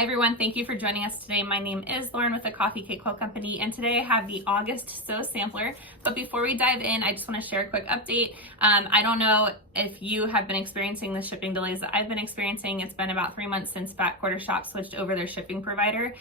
Hi everyone, thank you for joining us today. My name is Lauren with the Coffee Cake Quilt Company, and today I have the August Sew Sampler. But before we dive in, I just want to share a quick update. I don't know if you have been experiencing the shipping delays that I've been experiencing. It's been about 3 months since Fat Quarter Shop switched over their shipping provider.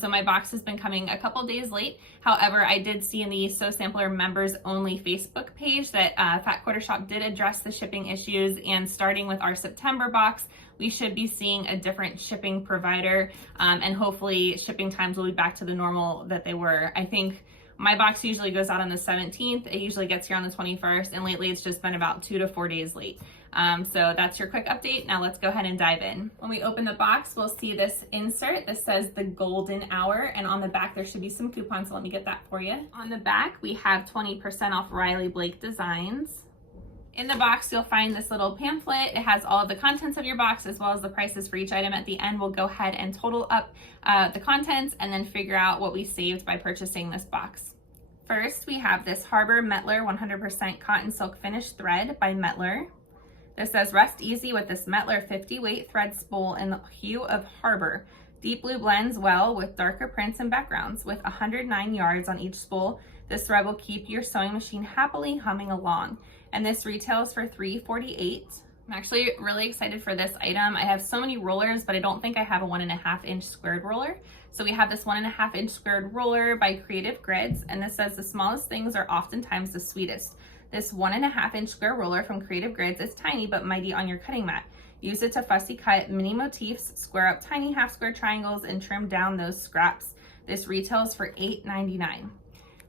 So my box has been coming a couple days late. However, I did see in the Sew Sampler members only Facebook page that Fat Quarter Shop did address the shipping issues, and starting with our September box, we should be seeing a different shipping provider, and hopefully shipping times will be back to the normal that they were. I think my box usually goes out on the 17th. It usually gets here on the 21st, and lately it's just been about 2 to 4 days late. So that's your quick update. Now let's go ahead and dive in. When we open the box, we'll see this insert. This says the golden hour, and on the back there should be some coupons, so let me get that for you. On the back, we have 20% off Riley Blake designs. In the box, you'll find this little pamphlet. It has all of the contents of your box as well as the prices for each item. At the end, we'll go ahead and total up the contents and then figure out what we saved by purchasing this box. First, we have this Harbor Metler 100% Cotton Silk Finish Thread by Metler. This says rest easy with this Metler 50 weight thread spool in the hue of Harbor. Deep blue blends well with darker prints and backgrounds. With 109 yards on each spool, this thread will keep your sewing machine happily humming along. And this retails for $3.48. I'm actually really excited for this item. I have so many rollers, but I don't think I have a 1.5 inch squared roller. So we have this 1.5 inch squared roller by Creative Grids, and this says the smallest things are oftentimes the sweetest. This 1.5 inch square roller from Creative Grids is tiny but mighty on your cutting mat. Use it to fussy cut mini motifs, square up tiny half square triangles, and trim down those scraps. This retails for $8.99.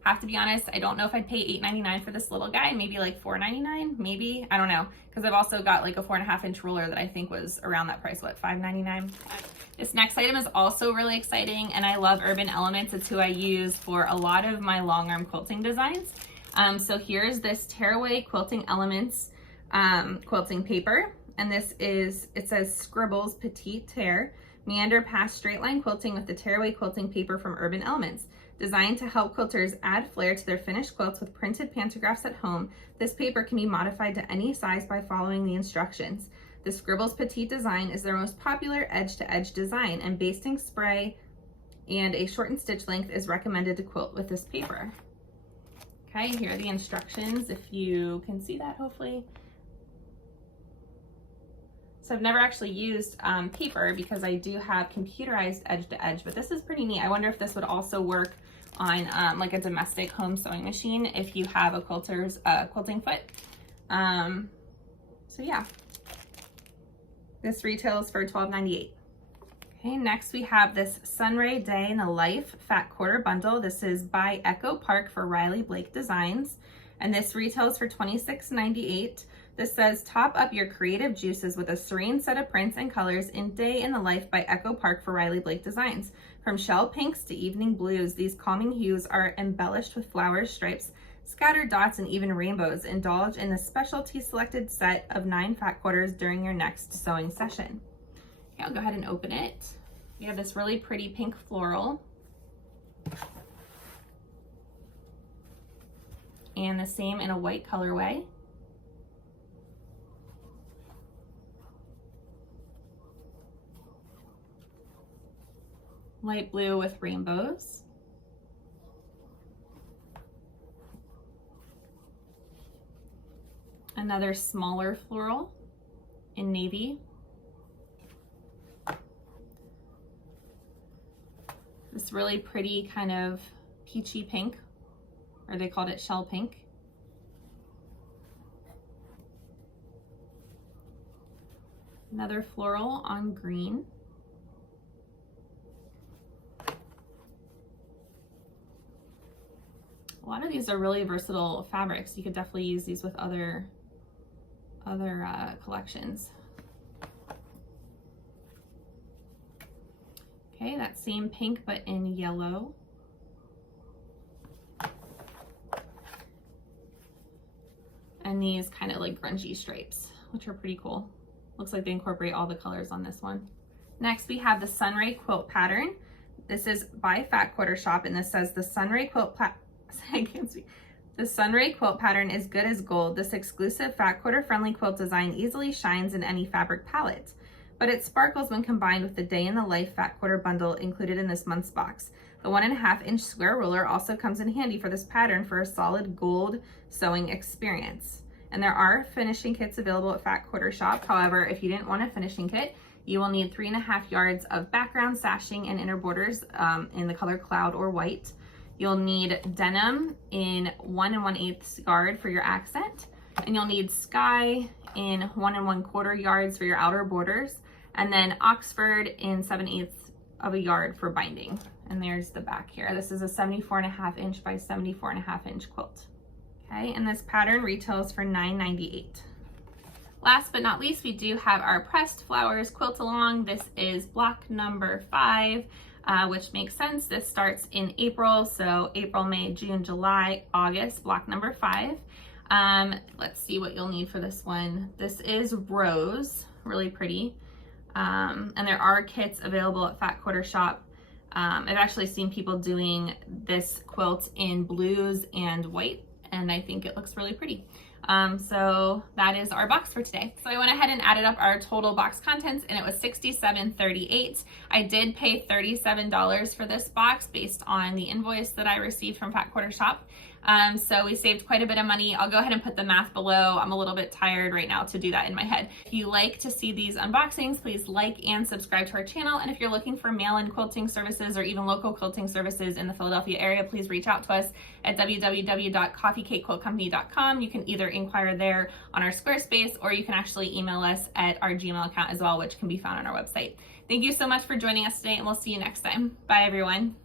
Have to be honest, I don't know if I'd pay $8.99 for this little guy, maybe like $4.99, maybe, I don't know, because I've also got like a 4.5 inch roller that I think was around that price, what, $5.99? This next item is also really exciting, and I love Urban Elements. It's who I use for a lot of my long arm quilting designs. So here's this Tearaway Quilting Elements quilting paper, and this is, it says Scribbles Petite Tear, meander past straight line quilting with the Tearaway Quilting Paper from Urban Elements. Designed to help quilters add flair to their finished quilts with printed pantographs at home, this paper can be modified to any size by following the instructions. The Scribbles Petite design is their most popular edge-to-edge design, and basting spray and a shortened stitch length is recommended to quilt with this paper. Okay, here are the instructions, if you can see that, hopefully. So I've never actually used paper because I do have computerized edge-to-edge, but this is pretty neat. I wonder if this would also work on like a domestic home sewing machine if you have a quilter's quilting foot. So yeah, this retails for $12.98. Okay, next we have this Sunray Day in the Life Fat Quarter Bundle. This is by Echo Park for Riley Blake Designs, and this retails for $26.98. This says top up your creative juices with a serene set of prints and colors in Day in the Life by Echo Park for Riley Blake Designs. From shell pinks to evening blues, these calming hues are embellished with flowers, stripes, scattered dots, and even rainbows. Indulge in the specialty selected set of 9 fat quarters during your next sewing session. Okay, I'll go ahead and open it. We have this really pretty pink floral. And the same in a white colorway. Light blue with rainbows. Another smaller floral in navy. This really pretty kind of peachy pink, or they called it shell pink. Another floral on green. A lot of these are really versatile fabrics. You could definitely use these with other collections. Okay, that same pink but in yellow. And these kind of like grungy stripes, which are pretty cool. Looks like they incorporate all the colors on this one. Next, we have the Sunray Quilt pattern. This is by Fat Quarter Shop, and this says the Sunray Quilt I can't speak. The Sunray Quilt pattern is good as gold. This exclusive Fat Quarter friendly quilt design easily shines in any fabric palette. but it sparkles when combined with the Day in the Life Fat Quarter Bundle included in this month's box. The 1.5-inch square ruler also comes in handy for this pattern for a solid gold sewing experience. And there are finishing kits available at Fat Quarter Shop. However, if you didn't want a finishing kit, you will need 3.5 yards of background sashing and inner borders in the color cloud or white. You'll need denim in 1 1/8 yard for your accent, and you'll need sky in 1 1/4 yards for your outer borders, and then Oxford in 7/8 of a yard for binding. And there's the back here. This is a 74.5-inch by 74.5-inch quilt. Okay, and this pattern retails for $9.98. Last but not least, we do have our pressed flowers quilt along. This is block number 5, which makes sense. This starts in April, so April, May, June, July, August, block number 5. Let's see what you'll need for this one. This is rose, really pretty. And there are kits available at Fat Quarter Shop. I've actually seen people doing this quilt in blues and white, and I think it looks really pretty. So that is our box for today. So I went ahead and added up our total box contents, and it was $67.38. I did pay $37 for this box based on the invoice that I received from Fat Quarter Shop. So we saved quite a bit of money. I'll go ahead and put the math below. I'm a little bit tired right now to do that in my head. If you like to see these unboxings, please like and subscribe to our channel. And if you're looking for mail-in quilting services or even local quilting services in the Philadelphia area, please reach out to us at www.coffeecakequiltcompany.com. You can either inquire there on our Squarespace, or you can actually email us at our Gmail account as well, which can be found on our website. Thank you so much for joining us today, and we'll see you next time. Bye, everyone.